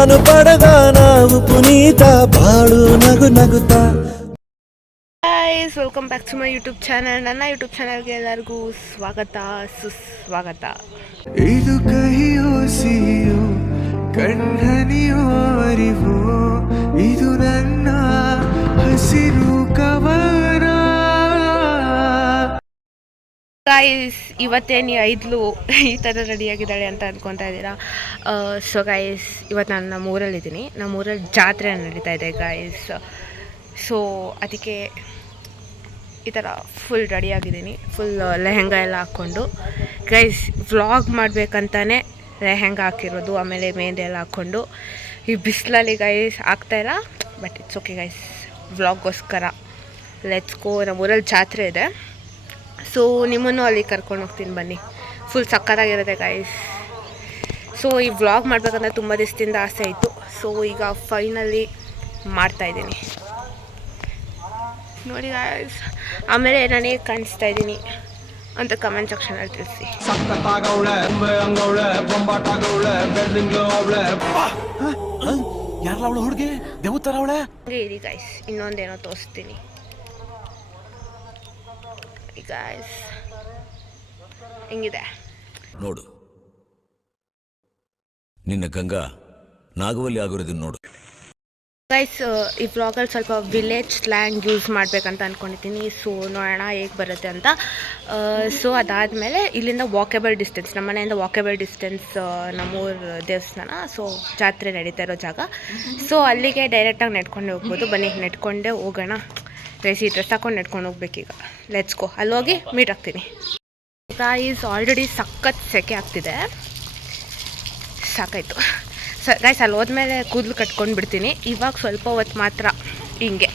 ನಾನು ಪಡಗ ನಾವು ಪುನೀತ ಬಾಳು ನಗು ನಗುತ್ತಾ. Guys, welcome back to my YouTube channel. ನನ್ನ ಯೂಟ್ಯೂಬ್ ಚಾನಲ್ಗೆ ಎಲ್ಲರಿಗೂ ಸ್ವಾಗತ ಸುಸ್ವಾಗತ. ಇದು ಕಹಿಯೋ ಸಿಹಿಯೋ ಕಣ್ಣನಿಯೋ ಅರಿವೋ ಇದು ನನ್ನ ಹಸಿರು ಕವನ. ಗೈಸ್, ಇವತ್ತೇನು ಐದ್ಲು ಈ ಥರ ರೆಡಿಯಾಗಿದ್ದಾಳೆ ಅಂತ ಅಂದ್ಕೊತಾ ಇದ್ದೀರಾ. ಸೊ ಗೈಸ್, ಇವತ್ತು ನಾನು ನಮ್ಮೂರಲ್ಲಿದ್ದೀನಿ. ನಮ್ಮೂರಲ್ಲಿ ಜಾತ್ರೆ ನಡೀತಾ ಇದೆ ಗೈಸ್. ಸೊ ಅದಕ್ಕೆ ಈ ಥರ ಫುಲ್ ರೆಡಿಯಾಗಿದ್ದೀನಿ. ಫುಲ್ ಲೆಹೆಂಗಾ ಎಲ್ಲ ಹಾಕ್ಕೊಂಡು ಗೈಸ್ ವ್ಲಾಗ್ ಮಾಡಬೇಕಂತಾನೆ ಲೆಹೆಂಗಾ ಹಾಕಿರೋದು. ಆಮೇಲೆ ಮೆಹಂದಿ ಎಲ್ಲ ಹಾಕ್ಕೊಂಡು ಈ ಬಿಸಿಲಲ್ಲಿ ಗೈಸ್ ಆಗ್ತಾಯಿಲ್ಲ, ಬಟ್ ಇಟ್ಸ್ ಓಕೆ ಗೈಸ್, ವ್ಲಾಗ್ಗೋಸ್ಕರ ಲೆಟ್ಸ್ ಗೋ. ನಮ್ಮೂರಲ್ಲಿ ಜಾತ್ರೆ ಇದೆ, ಸೊ ನಿಮ್ಮನ್ನು ಅಲ್ಲಿ ಕರ್ಕೊಂಡು ಹೋಗ್ತೀನಿ ಬನ್ನಿ. ಫುಲ್ ಸಕ್ಕತ್ತಾಗಿರುತ್ತೆ ಗೈಸ್. ಸೊ ಈ ವ್ಲಾಗ್ ಮಾಡಬೇಕಂದ್ರೆ ತುಂಬ ದಿವಸದಿಂದ ಆಸೆ ಇತ್ತು. ಸೊ ಈಗ ಫೈನಲಿ ಮಾಡ್ತಾಯಿದ್ದೀನಿ ನೋಡಿ ಗೈಸ್. ಆಮೇಲೆ ನನಗೆ ಕಾಣಿಸ್ತಾ ಇದ್ದೀನಿ ಅಂತ ಕಮೆಂಟ್ ಸೆಕ್ಷನಲ್ಲಿ ತಿಳಿಸಿ. ಇರಿ ಗೈಸ್, ಇನ್ನೊಂದೇನೋ ತೋರಿಸ್ತೀನಿ ಗೈಸ್. ಹೆಂಗಿದೆ ನೋಡು, ನಿನ್ನ ಗಂಗಾ ನಾಗವಲ್ಲಿ ಆಗಿರೋದನ್ನ ನೋಡು ಗೈಸ್. ಈ ವ್ಲಾಗಲ್ಲಿ ಸ್ವಲ್ಪ ವಿಲೇಜ್ ಸ್ಲ್ಯಾಂಗ್ ಯೂಸ್ ಮಾಡಬೇಕಂತ ಅಂದ್ಕೊಂಡಿದ್ದೀನಿ. ಸೊ ನೋಡೋಣ ಹೇಗೆ ಬರುತ್ತೆ ಅಂತ. ಸೊ ಅದಾದಮೇಲೆ ಇಲ್ಲಿಂದ ವಾಕೇಬಲ್ ಡಿಸ್ಟೆನ್ಸ್, ನಮ್ಮ ಮನೆಯಿಂದ ವಾಕೇಬಲ್ ಡಿಸ್ಟೆನ್ಸ್ ನಮ್ಮೂರು ದೇವಸ್ಥಾನ, ಸೊ ಜಾತ್ರೆ ನಡೀತಾ ಇರೋ ಜಾಗ. ಸೊ ಅಲ್ಲಿಗೆ ಡೈರೆಕ್ಟಾಗಿ ನೆಡ್ಕೊಂಡು ಹೋಗ್ಬೋದು. ಬನ್ನಿ ನೆಡ್ಕೊಂಡೇ ಹೋಗೋಣ ಗೈಸ್. ಈ ಡ್ರೆಸ್ ಹಾಕೊಂಡು ನೆಡ್ಕೊಂಡು ಹೋಗ್ಬೇಕೀಗ. Let's go. ಅಲ್ಲಿ ಹೋಗಿ ಮೀಟ್ ಆಗ್ತೀನಿ ಗೈಸ್. ಆಲ್ರೆಡಿ ಸಖತ್ ಸೆಕೆ ಆಗ್ತಿದೆ, ಸಾಕಾಯಿತು ಗೈಸ್. ಅಲ್ಲಿ ಹೋದ್ಮೇಲೆ ಕೂದಲು ಕಟ್ಕೊಂಡು ಬಿಡ್ತೀನಿ. ಇವಾಗ ಸ್ವಲ್ಪ ಹೊತ್ತು ಮಾತ್ರ ಹಿಂಗೆ.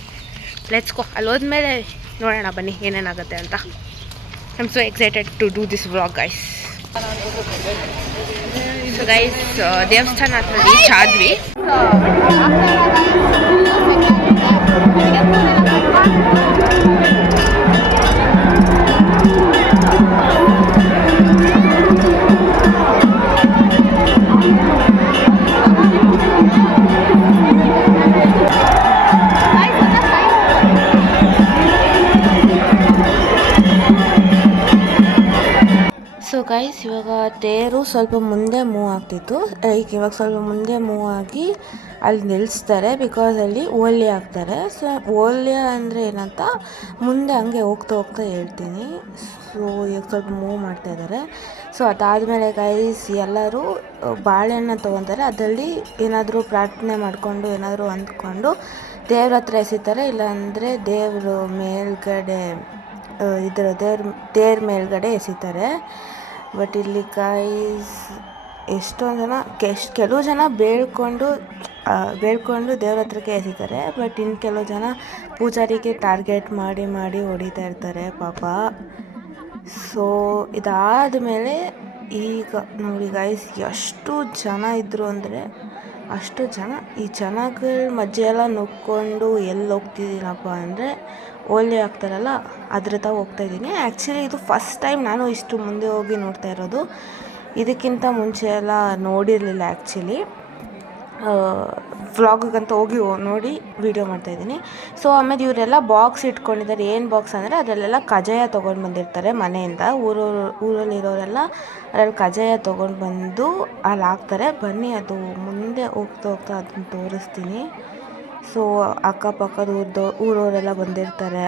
Let's go. ಅಲ್ಲಿ ಹೋದ್ಮೇಲೆ ನೋಡೋಣ ಬನ್ನಿ ಏನೇನಾಗುತ್ತೆ ಅಂತ. I am so excited to do this vlog guys. So guys, ದೇವಸ್ಥಾನ ಹತ್ರ ರೀಚ್ ಆದ್ವಿ. ಸೊ ಗೈಸ್, ಇವಾಗ ತೇರು ಸ್ವಲ್ಪ ಮುಂದೆ ಮೂವ್ ಆಗ್ತಿತ್ತು. ಲೈಕ್ ಇವಾಗ ಸ್ವಲ್ಪ ಮುಂದೆ ಮೂವ್ ಆಗಿ ಅಲ್ಲಿ ನಿಲ್ಲಿಸ್ತಾರೆ, ಬಿಕಾಸ್ ಅಲ್ಲಿ ಓಲ್ಯ ಹಾಕ್ತಾರೆ. ಸೊ ಓಲ್ಯ ಅಂದರೆ ಏನಂತ ಮುಂದೆ ಹಂಗೆ ಹೋಗ್ತಾ ಹೇಳ್ತೀನಿ. ಸೊ ಈಗ ಸ್ವಲ್ಪ ಮೂವ್ ಮಾಡ್ತಾ ಇದ್ದಾರೆ. ಸೊ ಅದಾದಮೇಲೆ ಗೈಸ್ ಎಲ್ಲರೂ ಬಾಳೆಹಣ್ಣು ತೊಗೊತಾರೆ. ಅದರಲ್ಲಿ ಏನಾದರೂ ಪ್ರಾರ್ಥನೆ ಮಾಡಿಕೊಂಡು ಏನಾದರೂ ಅಂದ್ಕೊಂಡು ದೇವ್ರ ಹತ್ರ ಎಸಿತಾರೆ. ಇಲ್ಲಾಂದರೆ ದೇವರು ಮೇಲ್ಗಡೆ ಇದರ ದೇವ್ರ ಮೇಲ್ಗಡೆ ಎಸಿತಾರೆ. ಬಟ್ ಇಲ್ಲಿ ಗೈಸ್ ಎಷ್ಟೊಂದು ಜನ ಕೆಲವು ಜನ ಬೇಡ್ಕೊಂಡು ದೇವ್ರ ಹತ್ರಕ್ಕೆ ಎಸಿತಾರೆ. ಬಟ್ ಇನ್ನು ಕೆಲವು ಜನ ಪೂಜಾರಿಗೆ ಟಾರ್ಗೆಟ್ ಮಾಡಿ ಹೊಡಿತಾ ಇರ್ತಾರೆ ಪಾಪ. ಸೊ ಇದಾದ ಮೇಲೆ ಈಗ ನೋಡಿ ಗೈಸ್, ಎಷ್ಟು ಜನ ಇದ್ದರು ಅಂದರೆ ಅಷ್ಟು ಜನ. ಈ ಜನಗಳ ಮಧ್ಯೆ ಎಲ್ಲ ನುಗ್ಕೊಂಡು ಎಲ್ಲಿ ಹೋಗ್ತಿದ್ದೀನಪ್ಪ ಅಂದರೆ ಓಲೆ ಹಾಕ್ತಾರಲ್ಲ ಅದ್ರ ಹತ್ರ ಹೋಗ್ತಾಯಿದ್ದೀನಿ. ಆ್ಯಕ್ಚುಲಿ ಇದು ಫಸ್ಟ್ ಟೈಮ್ ನಾನು ಇಷ್ಟು ಮುಂದೆ ಹೋಗಿ ನೋಡ್ತಾ ಇರೋದು. ಇದಕ್ಕಿಂತ ಮುಂಚೆ ಎಲ್ಲ ನೋಡಿರಲಿಲ್ಲ ಆ್ಯಕ್ಚುಲಿ. ವ್ಲಾಗಂತ ಹೋಗಿ ನೋಡಿ ವೀಡಿಯೋ ಮಾಡ್ತಾಯಿದ್ದೀನಿ. ಸೊ ಆಮೇಲೆ ಇವರೆಲ್ಲ ಬಾಕ್ಸ್ ಇಟ್ಕೊಂಡಿದ್ದಾರೆ. ಏನು ಬಾಕ್ಸ್ ಅಂದರೆ ಅದರಲ್ಲೆಲ್ಲ ಕಜ್ಜಾಯ ತೊಗೊಂಡು ಬಂದಿರ್ತಾರೆ ಮನೆಯಿಂದ. ಊರಲ್ಲಿರೋರೆಲ್ಲ ಅದರಲ್ಲಿ ಕಜ್ಜಾಯ ತೊಗೊಂಡು ಬಂದು ಅಲ್ಲಿ ಹಾಕ್ತಾರೆ. ಬನ್ನಿ, ಅದು ಮುಂದೆ ಹೋಗ್ತಾ ಅದನ್ನು ತೋರಿಸ್ತೀನಿ. ಸೊ ಅಕ್ಕಪಕ್ಕದ ಊರವರೆಲ್ಲ ಬಂದಿರ್ತಾರೆ,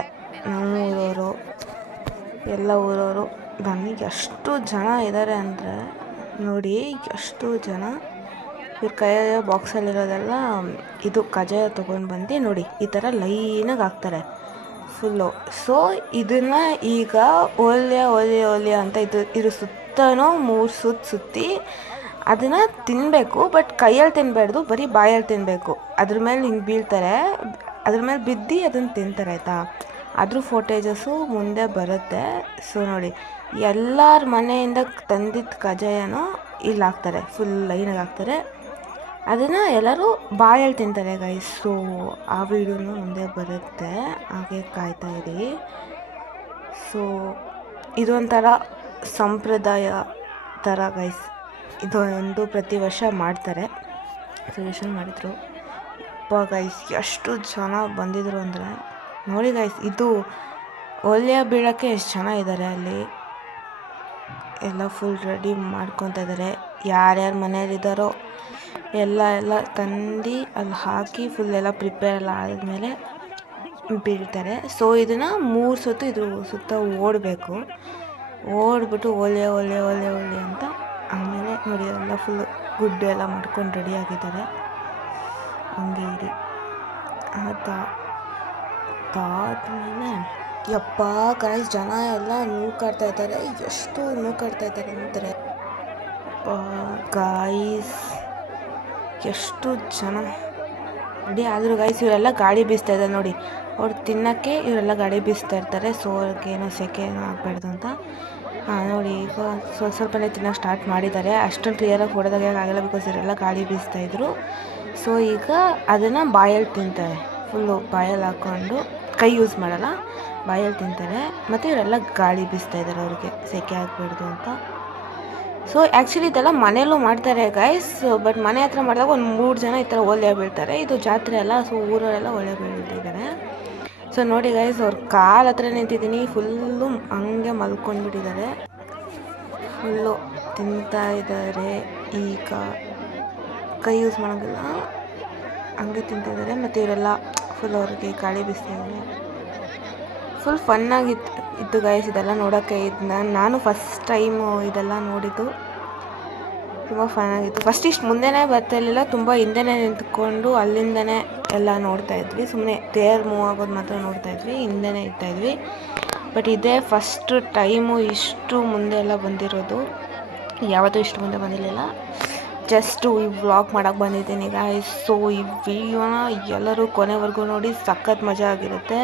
ನಮ್ಮ ಊರವರು, ಎಲ್ಲ ಊರವರು. ಬನ್ನಿ, ಎಷ್ಟು ಜನ ಇದ್ದಾರೆ ಅಂದರೆ ನೋಡಿ, ಎಷ್ಟು ಜನ. ಇವ್ರ ಕೈಯ ಬಾಕ್ಸಲ್ಲಿರೋದೆಲ್ಲ ಇದು ಕಜ್ಜಾಯ ತೊಗೊಂಡು ಬಂದು ನೋಡಿ ಈ ಥರ ಲೈನಾಗಿ ಹಾಕ್ತಾರೆ ಫುಲ್ಲು. ಸೊ ಇದನ್ನು ಈಗ ಓಲ್ಯ ಅಂತ ಇದ್ರ ಸುತ್ತನೂ 3 ಸುತ್ತಿ ಅದನ್ನು ತಿನ್ನಬೇಕು. ಬಟ್ ಕೈಯಲ್ಲಿ ತಿನ್ನಬಾರ್ದು, ಬರೀ ಬಾಯಲ್ಲಿ ತಿನ್ನಬೇಕು. ಅದ್ರ ಮೇಲೆ ಹಿಂಗೆ ಬೀಳ್ತಾರೆ, ಅದ್ರ ಮೇಲೆ ಬಿದ್ದು ಅದನ್ನು ತಿಂತಾರೆ ಆಯಿತಾ. ಅದ್ರ ಫೋಟೇಜಸ್ಸು ಮುಂದೆ ಬರುತ್ತೆ. ಸೊ ನೋಡಿ, ಎಲ್ಲರ ಮನೆಯಿಂದ ತಂದಿದ್ದ ಕಜ್ಜಾಯನೂ ಇಲ್ಲಿ ಹಾಕ್ತಾರೆ, ಫುಲ್ ಲೈನಾಗಿ ಹಾಕ್ತಾರೆ. ಅದನ್ನು ಎಲ್ಲರೂ ಬಾಯಲ್ಲಿ ತಿಂತಾರೆ ಗೈಸ್. ಸೊ ಆ ವಿಡಿಯೋನು ಮುಂದೆ ಬರುತ್ತೆ, ಹಾಗೆ ಕಾಯ್ತಾ ಇರಿ. ಸೊ ಇದೊಂಥರ ಸಂಪ್ರದಾಯ ಥರ ಗೈಸ್. ಇದು ಒಂದು ಪ್ರತಿ ವರ್ಷ ಮಾಡ್ತಾರೆ. ಸಜೆಷನ್ ಮಾಡಿದರು. ಗೈಸ್ ಎಷ್ಟು ಜನ ಬಂದಿದ್ರು ಅಂದರೆ ನೋಡಿ ಗೈಸ್, ಇದು ಒಲೆಯ ಬೀಳೋಕ್ಕೆ ಎಷ್ಟು ಜನ ಇದ್ದಾರೆ ಅಲ್ಲಿ. ಎಲ್ಲ ಫುಲ್ ರೆಡಿ ಮಾಡ್ಕೊತಾ ಇದ್ದಾರೆ. ಯಾರ್ಯಾರು ಮನೆಯಲ್ಲಿದ್ದಾರೋ ಎಲ್ಲ ತಂದು ಅಲ್ಲಿ ಹಾಕಿ ಫುಲ್ ಎಲ್ಲ ಪ್ರಿಪೇರ್ ಎಲ್ಲ ಆದಮೇಲೆ ಬೀಳ್ತಾರೆ. ಸೊ ಇದನ್ನು 3 ಸುತ್ತು ಇದ್ರ ಸುತ್ತ ಓಡಬೇಕು. ಓಡಿಬಿಟ್ಟು ಒಲೆ ಅಂತ ಆಮೇಲೆ ನೋಡಿ ಎಲ್ಲ ಫುಲ್ ಗುಡ್ಡು ಎಲ್ಲ ಮಾಡ್ಕೊಂಡು ರೆಡಿಯಾಗಿದ್ದಾರೆ. ಹಂಗೆ ಇರಿ ಅದಾದಮೇಲೆ ಯಪ್ಪ ಗೈಸ್ ಜನ ಎಲ್ಲ ನೂಕಾಡ್ತಾ ಇದ್ದಾರೆ. ಎಷ್ಟು ನೂಕಾಡ್ತಾ ಇದ್ದಾರೆ ಅಂದರೆ ಗೈಸ್ ಎಷ್ಟು ಜನ ರೆಡಿ ಆದರೂ ಗೈಸ್ ಇವರೆಲ್ಲ ಗಾಳಿ ಬೀಸ್ತಾ ಇದ್ದಾರೆ ನೋಡಿ. ಅವ್ರು ತಿನ್ನೋಕ್ಕೆ ಇವರೆಲ್ಲ ಗಾಳಿ ಬೀಸ್ತಾ ಇರ್ತಾರೆ. ಸೊ ಅವ್ರಿಗೇನೋ ಸೆಕೆ ಏನೋ ಆಗಬಾರ್ದು ಅಂತ ನೋಡಿ ಈಗ ಸ್ವಲ್ಪನೇ ತಿನ್ನೋಕೆ ಸ್ಟಾರ್ಟ್ ಮಾಡಿದ್ದಾರೆ. ಅಷ್ಟೊಂದು ಕ್ಲಿಯರಾಗಿ ಹೊಡೆದಾಗ ಆಗಲ್ಲ, ಬಿಕಾಸ್ ಇವರೆಲ್ಲ ಗಾಳಿ ಬೀಸ್ತಾಯಿದ್ರು. ಸೊ ಈಗ ಅದನ್ನು ಬಾಯಲ್ಲಿ ತಿಂತಾರೆ. ಫುಲ್ಲು ಬಾಯಲ್ಲಿ ಹಾಕ್ಕೊಂಡು ಕೈ ಯೂಸ್ ಮಾಡಲ್ಲ, ಬಾಯಲ್ಲಿ ತಿಂತಾರೆ. ಮತ್ತು ಇವರೆಲ್ಲ ಗಾಳಿ ಬೀಸ್ತಾಯಿದ್ದಾರೆ ಅವ್ರಿಗೆ ಸೆಕೆ ಆಗಬಾರ್ದು ಅಂತ. ಸೊ ಆ್ಯಕ್ಚುಲಿ ಇದೆಲ್ಲ ಮನೆಯಲ್ಲೂ ಮಾಡ್ತಾರೆ ಗೈಸ್, ಬಟ್ ಮನೆ ಹತ್ರ ಮಾಡಿದಾಗ ಒಂದು 3 ಜನ ಈ ಥರ ಒಲೆ ಬೀಳ್ತಾರೆ. ಇದು ಜಾತ್ರೆ ಅಲ್ಲ, ಸೊ ಊರವರೆಲ್ಲ ಒಲೆ ಬೀಳ್ತಿದ್ದಾರೆ. ಸೊ ನೋಡಿ ಗೈಸ್ ಅವ್ರ ಕಾಲು ಹತ್ರ ನಿಂತಿದ್ದೀನಿ. ಫುಲ್ಲು ಹಂಗೆ ಮಲ್ಕೊಂಡ್ಬಿಟ್ಟಿದ್ದಾರೆ, ಫುಲ್ಲು ತಿಂತಾ ಇದ್ದಾರೆ. ಈಗ ಕೈ ಯೂಸ್ ಮಾಡೋಂಗಿಲ್ಲ, ಹಂಗೆ ತಿಂತಿದ್ದಾರೆ. ಮತ್ತು ಇವರೆಲ್ಲ ಫುಲ್ ಅವ್ರಿಗೆ ಗಾಳಿ ಬೀಸ್ತಿದ್ದಾರೆ. ಫುಲ್ ಫನ್ನಾಗಿತ್ತು ಗೈಸ್ ಇದೆಲ್ಲ ನೋಡೋಕ್ಕೆ. ನಾನು ಫಸ್ಟ್ ಟೈಮು ಇದೆಲ್ಲ ನೋಡಿದ್ದು, ತುಂಬ ಫನ್ನಾಗಿತ್ತು. ಫಸ್ಟ್ ಇಷ್ಟು ಮುಂದೆನೇ ಬರ್ತಾಯಿರಲಿಲ್ಲ, ತುಂಬ ಹಿಂದೆನೇ ನಿಂತ್ಕೊಂಡು ಅಲ್ಲಿಂದನೇ ಎಲ್ಲ ನೋಡ್ತಾಯಿದ್ವಿ. ಸುಮ್ಮನೆ ತೇರು ಮೂವ್ ಆಗೋದು ಮಾತ್ರ ನೋಡ್ತಾಯಿದ್ವಿ, ಹಿಂದೆನೇ ಇರ್ತಾಯಿದ್ವಿ. ಬಟ್ ಇದೇ ಫಸ್ಟ್ ಟೈಮು ಇಷ್ಟು ಮುಂದೆ ಎಲ್ಲ ಬಂದಿರೋದು. ಯಾವತ್ತೂ ಇಷ್ಟು ಮುಂದೆ ಬಂದಿರಲಿಲ್ಲ. ಜಸ್ಟು ಈ ವ್ಲಾಗ್ ಮಾಡೋಕ್ಕೆ ಬಂದಿದ್ದೀನಿ ಗೈಸ್. ಸೊ ಈ ವಿಡಿಯೋನ ಎಲ್ಲರೂ ಕೊನೆವರೆಗೂ ನೋಡಿ, ಸಖತ್ ಮಜಾ ಆಗಿರುತ್ತೆ.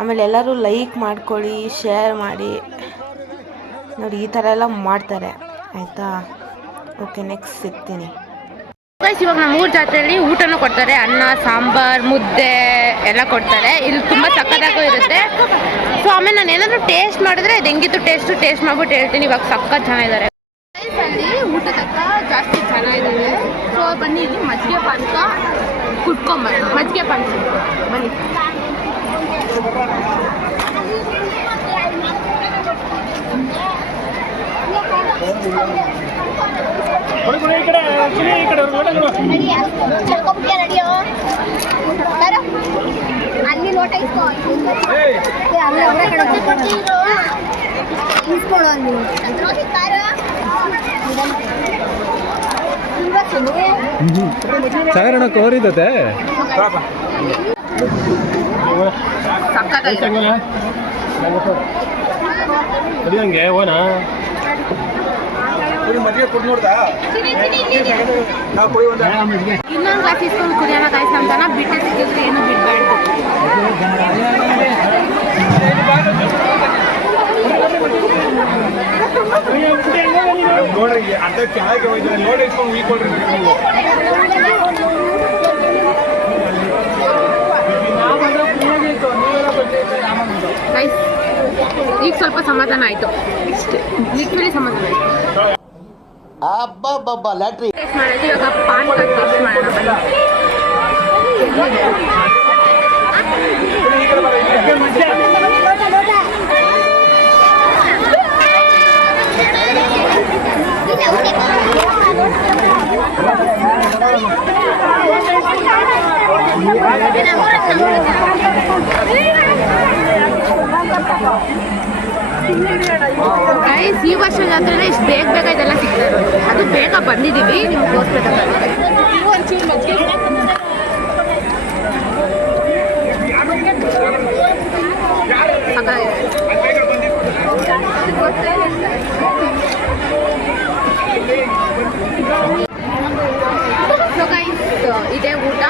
ಆಮೇಲೆ ಎಲ್ಲರೂ ಲೈಕ್ ಮಾಡ್ಕೊಳ್ಳಿ, ಶೇರ್ ಮಾಡಿ. ನೋಡಿ ಈ ಥರ ಎಲ್ಲ ಮಾಡ್ತಾರೆ ಆಯಿತಾ. ಓಕೆ, ನೆಕ್ಸ್ಟ್ ಸಿಗ್ತೀನಿ ಗೈಸ್. ಇವಾಗ ನಮ್ಮ ಊರ ಜಾತ್ರೆಯಲ್ಲಿ ಊಟನೂ ಕೊಡ್ತಾರೆ. ಅನ್ನ, ಸಾಂಬಾರು, ಮುದ್ದೆ ಎಲ್ಲ ಕೊಡ್ತಾರೆ. ಇಲ್ಲಿ ತುಂಬ ಸಖತ್ತಾಗೂ ಇರುತ್ತೆ. ಸೊ ಆಮೇಲೆ ನಾನು ಏನಾದರೂ ಟೇಸ್ಟ್ ಮಾಡಿದ್ರೆ ಅದು ಹೆಂಗಿತ್ತು ಟೇಸ್ಟ್ ಮಾಡಿಬಿಟ್ಟು ಹೇಳ್ತೀನಿ. ಇವಾಗ ಸಖತ್ ಚೆನ್ನಾಗಿದ್ದಾರೆ ಅಲ್ಲಿ ಊಟದಕ್ಕ, ಜಾಸ್ತಿ ಚೆನ್ನಾಗಿದ್ದಾರೆ. ಸೊ ಬನ್ನಿ, ಇಲ್ಲಿ ಮಜ್ಜಿಗೆ ಪಾನಕ ಕುಟ್ಕೊಂಬರೋಣ. ಮಜ್ಜಿಗೆ ಪಾನಕ ಬನ್ನಿ. ಅಲ್ಲಿ ಲೋಟ ಇಸ್ಕೊಳ್ಳೋ ಅಲ್ಲಿ ಸಾಗರಣ ಕೋರಿದತೆ ಹಂಗೆ ಓನಾ ಇನ್ನೊಂದು ಗ್ಲಾಸ್ ಇಸ್ಕೊಂಡು ಕುಡಿಯೋಣ ಗೈಸ್ ಅಂತಾನ ಬಿಟ್ಟೆ ಸಿಕ್ಕಿದ್ರೆ ಏನು ಬಿಡಬಾರ್ದು. ನೋಡ್ರಿ ಅರ್ಧ ಚೆನ್ನಾಗಿ ಹೋಯ್ತಾರೆ. ನೋಡಿ ಇಸ್ಕೊಂಡು ಉಯ್ಕೊಳ್ರಿ ನೀವು. ಗೈಸ್ ಈಗ ಸ್ವಲ್ಪ ಸಮಾಧಾನ ಆಯಿತು, ಲಿಟ್ರಲಿ ಸಮಾಧಾನ ಆಯಿತು. ಲ್ಯಾಟ್ರಿ ಟೇಸ್ಟ್ ಮಾಡೋದು ಇವಾಗ ಪಾನಕ ಟೇಸ್ಟ್ ಮಾಡೋಣ ಗೈಸ್. ಈ ವರ್ಷ ಜಾತ್ರೆ ಇಷ್ಟು ಬೇಗ ಇದೆಲ್ಲ ಸಿಗ್ತಾ ಇರೋದು. ಅದು ಬೇಗ ಬಂದಿದ್ದೀವಿ, ನಿಮ್ಗೆ ತೋರಿಸ್ಬೇಕಾಗುತ್ತೆ. ಸೊ ಗೈಸ್ ಇದೇ ಊಟ.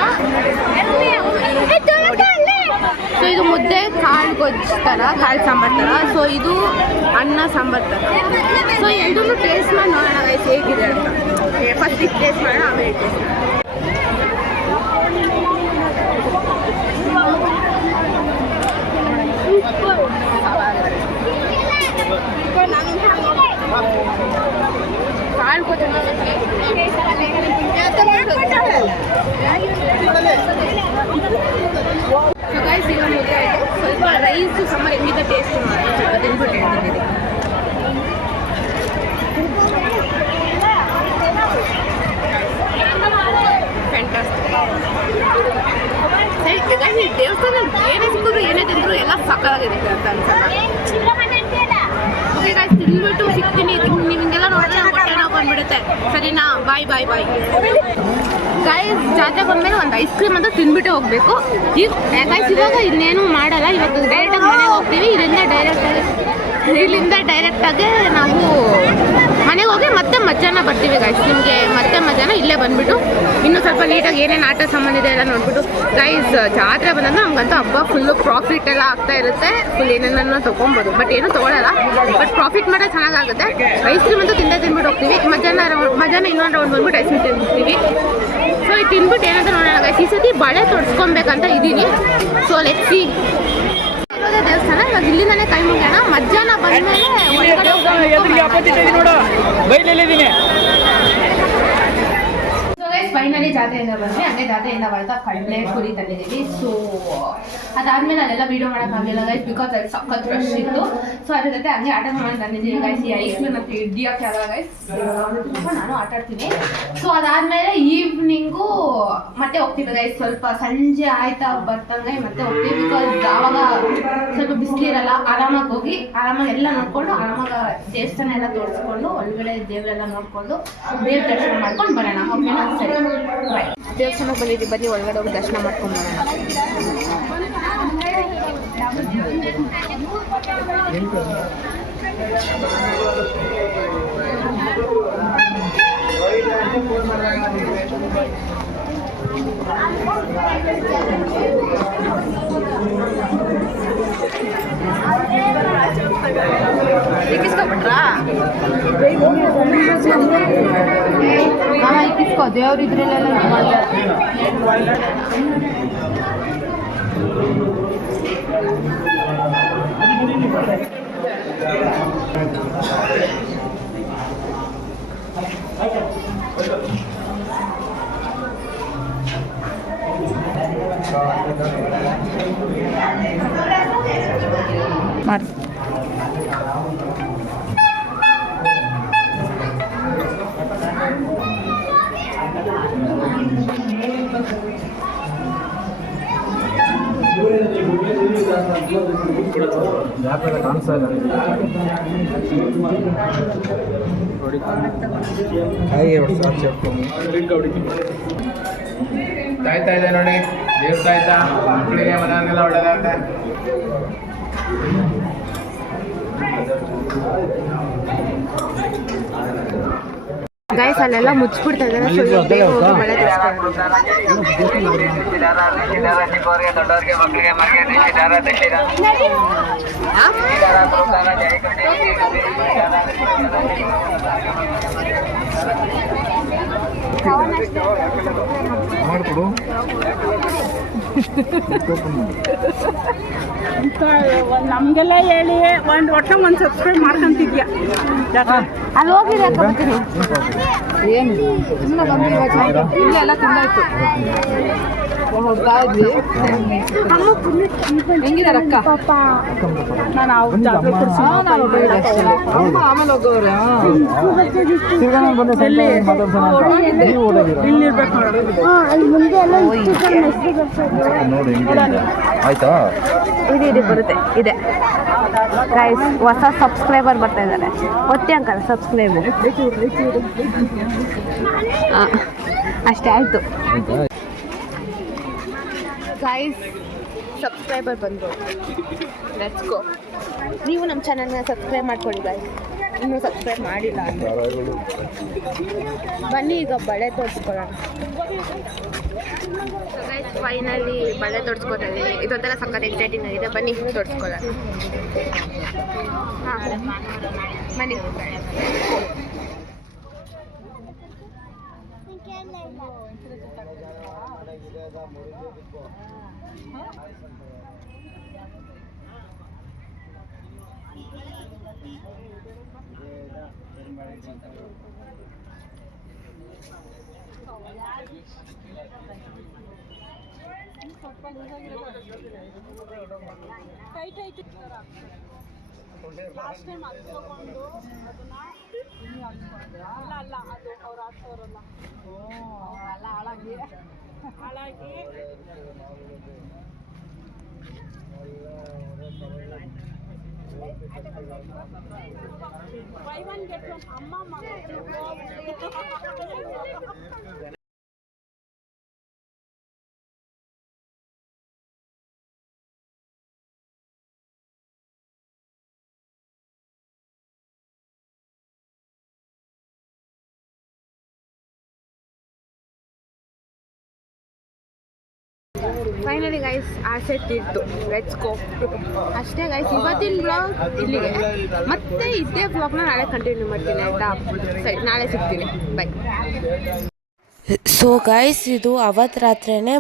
ಸೊ ಇದು ಮುದ್ದೆ ಕಾಳು ಗೊಜ್ಜು ಥರ, ಕಾಳು ಸಾಂಬಾರು ಥರ. ಸೊ ಇದು ಅನ್ನ ಸಾಂಬಾರು ಥರ. ಸೊ ಎಲ್ಲರೂ ಟೇಸ್ಟ್ ಮಾಡಿ ನೋಡೋಣ ಗೈಸ್ ಹೇಗಿದೆ ಅಂತ. ಫಸ್ಟ್ ಇದು ಟೇಸ್ಟ್ ಮಾಡೋಣ, ಆಮೇಲೆ ಟೇಸ್ಟ್ ಮಾಡೋಣ. ಕಾಳು ಗೊಜ್ಜು ಹೇಗಿದೆ ಟೇಸ್ಟ್ ಮಾಡಿ ಸ್ವಲ್ಪ ತಿಂದ್ಬಿಟ್ಟು ಹೇಳ್ತಿದ್ದೀನಿ. ಫ್ಯಾಂಟಾಸ್ಟಿಕ್. ದೇವಸ್ಥಾನ ಏನೇ ಸಿಕ್ಕಿದ್ರು ಏನೇ ತಿಂದ್ರು ಎಲ್ಲ ಸಕ್ಕತ್ತಾಗಿದೆ ಅಂತ ಅನ್ಸಲ್ಲ. ಓಕೆ ಗಾಯ್ಸ್, ತಿಂದ್ಬಿಟ್ಟು ಸಿಗ್ತೀನಿ. ನಿಮಗೆಲ್ಲ ನೋಡಿದ್ರೆ ಹೊಟ್ಟೆ ನೋವು ಬಂದ್ಬಿಡುತ್ತೆ. ಸರಿನಾ? ಬಾಯ್ ಬಾಯ್ ಬಾಯ್ ಗಾಯ್ಸ್. ಜಾತ್ರೆಗೆ ಬಂದಮೇಲೆ ಒಂದು ಐಸ್ ಕ್ರೀಮ್ ಅಂತ ತಿಂದ್ಬಿಟ್ಟೆ ಹೋಗಬೇಕು. ಗಾಯ್ಸ್ ಇವಾಗ ಇನ್ನೇನು ಮಾಡಲ್ಲ, ಇವತ್ತು ಡೈರೆಕ್ಟಾಗಿ ಮನೆಗೆ ಹೋಗ್ತೀವಿ. ಇಲ್ಲಿಂದ ಡೈರೆಕ್ಟಾಗಿ ನಾವು ಮನೆಗೆ ಹೋಗಿ ಮತ್ತೆ ಮಧ್ಯಾಹ್ನ ಬರ್ತೀವಿ ಗಾಯ್ಸ್. ನಿಮಗೆ ಮತ್ತೆ ಮಧ್ಯಾಹ್ನ ಇಲ್ಲೇ ಬಂದುಬಿಟ್ಟು ಇನ್ನೂ ಸ್ವಲ್ಪ ನೀಟಾಗಿ ಏನೇನು ಆಟ ಸಾಮಾನು ಇದೆ ಎಲ್ಲ ನೋಡ್ಬಿಟ್ಟು ಗಾಯ್ಸ್. ಜಾತ್ರೆ ಬಂದಾಗ ನಮಗಂತೂ ಹಬ್ಬ ಫುಲ್ಲು ಪ್ರಾಫಿಟ್ ಎಲ್ಲ ಆಗ್ತಾ ಇರುತ್ತೆ. ಫುಲ್ ಏನೇನೋ ತೊಗೊಬೋದು, ಬಟ್ ಏನೂ ತೊಗೊಳಲ್ಲ. ಬಟ್ ಪ್ರಾಫಿಟ್ ಮಾಡೋದು ಚೆನ್ನಾಗಾಗುತ್ತೆ. ಐಸ್ ಕ್ರೀಮ್ ಅಂತೂ ತಿಂದ್ಬಿಟ್ಟು ಹೋಗ್ತೀವಿ. ಮಧ್ಯಾಹ್ನ ಇನ್ನೊಂದು ರೌಂಡ್ ಬಂದ್ಬಿಟ್ಟು ಐಸ್ ಕ್ರೀಮ್ ತಿಂದ್ಬಿಡ್ತೀವಿ. ಸೊ ಇದು ತಿಂದ್ಬಿಟ್ಟು ಏನಂತ ನೋಡೋಣ ಗಾಯ್ಸ್. ಈ ಸತಿ ಬಳೆ ತೊಡ್ಸ್ಕೊಬೇಕಂತ ಇದ್ದೀನಿ. So let's see. ದೇವಸ್ಥಾನ ಇವಾಗ ಇಲ್ಲಿಂದಾನೆ ಕೈ ಮುಗಿಯೋಣ. ಮಧ್ಯಾಹ್ನ ಬಂದ್ಮೇಲೆ ಫೈನಲಿ ಜಾತ್ರೆಯಿಂದ ಬಂದ್ವಿ. ಹಂಗೆ ಜಾತ್ರೆಯಿಂದ ಬರ್ತಾ ಕಡಲೆ ಪುರಿ ತಂದಿದ್ದೀವಿ. ಸೊ ಅದಾದ್ಮೇಲೆ ಅಲ್ಲೆಲ್ಲ ವೀಡಿಯೋ ಮಾಡೋಕ್ಕಾಗಲಿಲ್ಲ ಗೈಸ್, ಬಿಕಾಸ್ ಅಲ್ಲಿ ಸಖತ್ ರಶ್ ಇತ್ತು. ಸೊ ಅದ್ರ ಜೊತೆ ಹಂಗೆ ಆಟ ಮಾಡಿ ತಂದಿದ್ದೀವಿ ಗೈಸ್. ಈ ಐಸ್ ಕ್ರೀಮ್ ಅಂತ ಹಿಡಿಯೋಕ್ಕೆ ಆಗಲ್ಲ ಗೈಸ್, ನಾನು ಆಟ ಆಡ್ತೀನಿ. ಸೊ ಅದಾದ್ಮೇಲೆ ಈವ್ನಿಂಗು ಮತ್ತೆ ಹೋಗ್ತೀವಿ ಗೈಸ್. ಸ್ವಲ್ಪ ಸಂಜೆ ಆಯ್ತಾ ಬರ್ತಂಗೆ ಮತ್ತೆ ಹೋಗ್ತೀವಿ. ಬಿಕಾಸ್ ಆವಾಗ ಸ್ವಲ್ಪ ಬಿಸಿಲಿರಲ್ಲ. ಆರಾಮಾಗಿ ಹೋಗಿ ಆರಾಮಾಗಿ ಎಲ್ಲ ನೋಡ್ಕೊಂಡು ಆರಾಮಾಗಿ ದೇವಸ್ಥಾನ ಎಲ್ಲ ತೋರಿಸ್ಕೊಂಡು ಒಳಗಡೆ ದೇವರೆಲ್ಲ ನೋಡ್ಕೊಂಡು ದೇವ್ರ ದರ್ಶನ ಮಾಡ್ಕೊಂಡು ಬರೋಣ. ಓಕೆನಾ? ಸರಿ ಬಾಯ್. ದೇವಸ್ಥಾನಕ್ಕೆ ಬಂದಿದ್ದೀವಿ, ಬನ್ನಿ ಒಳಗಡೆ ಹೋಗಿ ದರ್ಶನ ಮಾಡ್ಕೊಂಡು ಬರೋಣ. ಇಕ್ಕಿಸ್ಕೊಬಿಟ್ರಾ? ಇಕ್ಕಿಸ್ಕೊ, ದೇವ್ರ ಇದ್ರಲ್ಲೆಲ್ಲ ಇದು ಮಾಡ್ತಾರೆ. ಮಾಡಿ ತಾಯ್ತಾ ಇದೆ ನೋಡಿ, ದೇವ್ರ ತಾಯ್ತಾ ಮಕ್ಕಳಿಗೆ ಮನೆಯವ್ರಿಗೆಲ್ಲ ಒಳ್ಳೇದಾಗುತ್ತೆ. ಗೈಸ್ ಅಲ್ಲೆಲ್ಲ ಮುಚ್ಚಿಬಿಡ್ತಾ ಇದ್ದಾರೆ. ಸೊ ಬೇಗ ಹೋಗಿ ಮಳೆ ದೊಡ್ಡವ್ರಿಗೆ ಮಕ್ಕಳಿಗೆ ಮನೆಗೆ ಮಾಡಿಕೊಡು. ನಮಗೆಲ್ಲ ಹೇಳಿ ಒಂದು ಸಬ್ಸ್ಕ್ರೈಬ್ ಮಾಡ್ಕೊಂತಿದ್ಯಾ? ಅಲ್ಲಿ ಹೋಗಿದ್ರೆ ಏನು ಇಲ್ಲೆಲ್ಲ ತಿಂದಾಯ್ತು. ಹೆಂಗಿದಾರೆ ಅಕ್ಕ? ನಾನು ಆಮೇಲೆ ಹೋಗೋರು ಇಲ್ಲಿರ್ಬೇಕು ಆಯ್ತಾ? ಇದೆ ಬರುತ್ತೆ ಇದೆ ಗೈಸ್. ಹೊಸ ಸಬ್ಸ್ಕ್ರೈಬರ್ ಬರ್ತಾ ಇದ್ದಾರೆ. ಒತ್ತಿ ಅಂಕಲ್ ಸಬ್ಸ್ಕ್ರೈಬರ್. ಅಷ್ಟೇ ಆಯಿತು ಗೈಸ್. ಸಬ್ಸ್ಕ್ರೈಬರ್ ಬಂದರು. Let's go. ನೀವು ನಮ್ಮ ಚಾನಲ್ನ ಸಬ್ಸ್ಕ್ರೈಬ್ ಮಾಡ್ಕೊಳ್ಳಿ ಗೈಸ್. ಇನ್ನೂ ಸಬ್ಸ್ಕ್ರೈಬ್ ಮಾಡಿಲ್ಲ ಅಂದರೆ ಬನ್ನಿ ಈಗ ಬಳೆ ತೋರಿಸ್ಕೊಳ್ಳೋಣ. ಗೈಸ್ ಫೈನಲಿ ಬಳೆ ತೋರಿಸ್ಕೊತಾ ಇದ್ದೀನಿ. ಇದೊಂಥರ ಸಕ್ಕತ್ ಎಕ್ಸೈಟಿಂಗ್ ಆಗಿದೆ. ಬನ್ನಿ ತೋರಿಸ್ಕೊಳ್ಳೋಣ. ಹಾಂ ಬನ್ನಿ. ಸ್ವಲ್ಪ ಟೈಟ್ ಐತಿ ಲಾಸ್ಟ್ ಟೈಮ್ ಅದು ತಗೊಂಡು ಅದನ್ನ ಅಲ್ಲ ಅದು ಅವ್ರು ಹಾಕ್ಸೋರಲ್ಲ ಅಲ್ಲ ಹಾಳಾಗಿ ಬೈ ಒನ್ ಗೆಟ್ ಒನ್ ಅಮ್ಮ ಮಗ ಫೈನಲಿ ಗೈಸ್ ಆಸೆಟ್ ಇತ್ತು ಲೆಟ್ಸ್ ಗೋ ಅಷ್ಟೇ ಗೈಸ್ ಇವತ್ತಿನ ಬ್ಲಾಗ್ ಇಲ್ಲಿಗೆ ಮತ್ತೆ ಇದೇ ಬ್ಲಾಗ್ನ ನಾಳೆ ಕಂಟಿನ್ಯೂ ಮಾಡ್ತೀನಿ ಆಯಿತಾ ಸರಿ ನಾಳೆ ಸಿಗ್ತೀನಿ ಬೈ ಸೊ ಗೈಸ್ ಇದು ಅವತ್ತು ರಾತ್ರಿಯೇ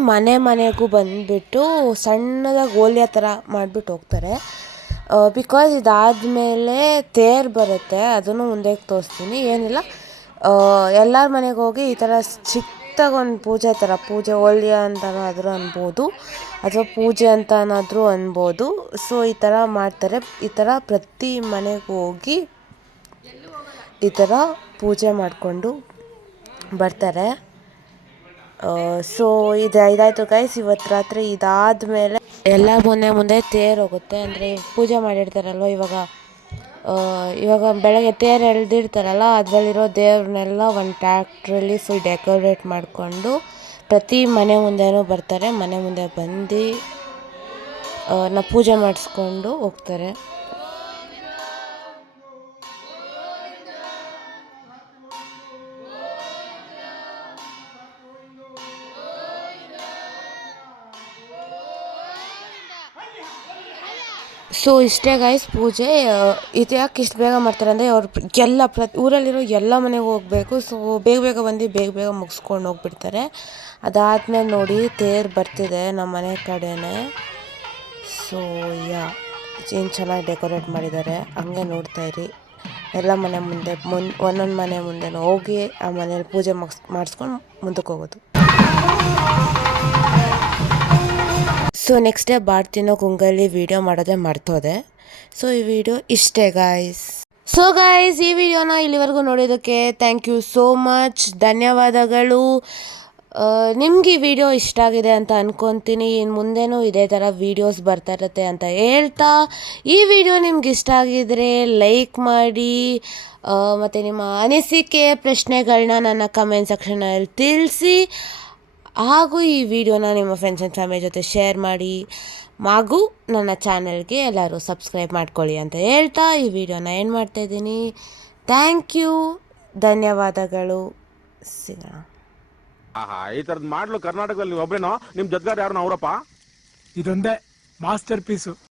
ಮನೆಗೂ ಬಂದುಬಿಟ್ಟು ಸಣ್ಣದಾಗಿ ಓಲಿಯ ಥರ ಮಾಡಿಬಿಟ್ಟು ಹೋಗ್ತಾರೆ ಬಿಕಾಸ್ ಇದಾದಮೇಲೆ ತೇರು ಬರುತ್ತೆ ಅದನ್ನು ಮುಂದೆ ತೋರಿಸ್ತೀನಿ ಏನಿಲ್ಲ ಎಲ್ಲರ ಮನೆಗೆ ಹೋಗಿ ಈ ಥರ ಚಿಕ್ಕದಾಗೊಂದು ಪೂಜೆ ಥರ ಪೂಜೆ ಓಲಿಯ ಅಂತನಾದರೂ ಅನ್ಬೋದು ಅಥವಾ ಪೂಜೆ ಅಂತನಾದರೂ ಅನ್ಬೋದು ಸೊ ಈ ಥರ ಮಾಡ್ತಾರೆ ಈ ಥರ ಪ್ರತಿ ಮನೆಗೆ ಹೋಗಿ ಈ ಥರ ಪೂಜೆ ಮಾಡಿಕೊಂಡು ಬರ್ತಾರೆ ಸೊ ಇದಾಯಿತು ಗೈಸ್ ಇವತ್ತು ರಾತ್ರಿ ಇದಾದಮೇಲೆ ಎಲ್ಲರ ಮುಂದೆ ತೇರು ಹೋಗುತ್ತೆ ಅಂದರೆ ಪೂಜೆ ಮಾಡಿರ್ತಾರಲ್ವ ಇವಾಗ ಬೆಳಗ್ಗೆ ತೇರು ಎಳೆದಿರ್ತಾರಲ್ಲ ಅದರಲ್ಲಿರೋ ದೇವ್ರನ್ನೆಲ್ಲ ಒಂದು ಟ್ಯಾಕ್ಟ್ರಲ್ಲಿ ಫುಲ್ ಡೆಕೋರೇಟ್ ಮಾಡಿಕೊಂಡು ಪ್ರತಿ ಮನೆ ಮುಂದೆನೂ ಬರ್ತಾರೆ ಮನೆ ಮುಂದೆ ಬಂದು ಪೂಜೆ ಮಾಡಿಸ್ಕೊಂಡು ಹೋಗ್ತಾರೆ ಸೊ ಇಷ್ಟೇ ಗೈಸ್ ಪೂಜೆ ಇದು ಯಾಕೆ ಇಷ್ಟು ಬೇಗ ಮಾಡ್ತಾರೆ ಅಂದರೆ ಅವ್ರು ಊರಲ್ಲಿರೋ ಎಲ್ಲ ಮನೆಗೂ ಹೋಗಬೇಕು ಸೊ ಬೇಗ ಬಂದು ಬೇಗ ಮುಗಿಸ್ಕೊಂಡು ಹೋಗ್ಬಿಡ್ತಾರೆ ಅದಾದಮೇಲೆ ನೋಡಿ ತೇರು ಬರ್ತಿದೆ ನಮ್ಮ ಮನೆ ಕಡೆನೇ ಸೊ ಏನು ಚೆನ್ನಾಗಿ ಡೆಕೋರೇಟ್ ಮಾಡಿದ್ದಾರೆ ಹಂಗೆ ನೋಡ್ತಾಯಿರಿ ಎಲ್ಲ ಮನೆ ಮುಂದೆ ಒಂದೊಂದು ಮನೆ ಮುಂದೆ ಹೋಗಿ ಆ ಮನೇಲಿ ಪೂಜೆ ಮಾಡಿಸ್ಕೊಂಡು ಮುಂದಕ್ಕೆ ಹೋಗೋದು ಸೊ ನೆಕ್ಸ್ಟ್ ಡೇ ಬಾಡ್ತಿನೋ ಕುಂಗಲ್ಲಿ ವೀಡಿಯೋ ಮಾಡೋದೇ ಮರ್ತೋದೆ ಸೊ ಈ ವಿಡಿಯೋ ಇಷ್ಟೇ ಗಾಯ್ಸ್ ಸೊ ಗಾಯ್ಸ್ ಈ ವಿಡಿಯೋನ ಇಲ್ಲಿವರೆಗೂ ನೋಡೋದಕ್ಕೆ ಥ್ಯಾಂಕ್ ಯು ಸೋ ಮಚ್ ಧನ್ಯವಾದಗಳು ನಿಮ್ಗೆ ಈ ವಿಡಿಯೋ ಇಷ್ಟ ಆಗಿದೆ ಅಂತ ಅಂದ್ಕೊತೀನಿ ಇನ್ನು ಮುಂದೆನೂ ಇದೇ ಥರ ವೀಡಿಯೋಸ್ ಬರ್ತಾ ಇರುತ್ತೆ ಅಂತ ಹೇಳ್ತಾ ಈ ವಿಡಿಯೋ ನಿಮ್ಗೆ ಇಷ್ಟ ಆಗಿದರೆ ಲೈಕ್ ಮಾಡಿ ಮತ್ತು ನಿಮ್ಮ ಅನಿಸಿಕೆ ಪ್ರಶ್ನೆಗಳನ್ನ ನನ್ನ ಕಮೆಂಟ್ ಸೆಕ್ಷನಲ್ಲಿ ತಿಳಿಸಿ ಹಾಗೂ ಈ ವಿಡಿಯೋನ ನಿಮ್ಮ ಫ್ರೆಂಡ್ಸ್ ಆ್ಯಂಡ್ ಫ್ಯಾಮಿಲಿ ಜೊತೆ ಶೇರ್ ಮಾಡಿ ಹಾಗೂ ನನ್ನ ಚಾನಲ್ಗೆ ಎಲ್ಲರೂ ಸಬ್ಸ್ಕ್ರೈಬ್ ಮಾಡ್ಕೊಳ್ಳಿ ಅಂತ ಹೇಳ್ತಾ ಈ ವಿಡಿಯೋನ ಏನು ಮಾಡ್ತಾಯಿದ್ದೀನಿ ಥ್ಯಾಂಕ್ ಯು ಧನ್ಯವಾದಗಳು ಸಿಗೋಣ ಈ ಥರದ್ದು ಮಾಡ್ಲು ಕರ್ನಾಟಕದಲ್ಲಿ ನೀವು ಒಬ್ಬರೇನೋ ನಿಮ್ಮ ಜೊತೆಗಾರ ಯಾರು ಅವರಪ್ಪ ಇದೊಂದೇ ಮಾಸ್ಟರ್ ಪೀಸು